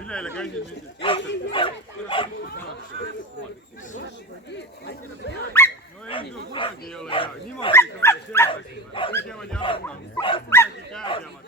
üleeile käisin no ei, kuidagi ei ole hea, niimoodi ei saa selgeks, kõik jäävad jalga, kuidagi käed jäävad,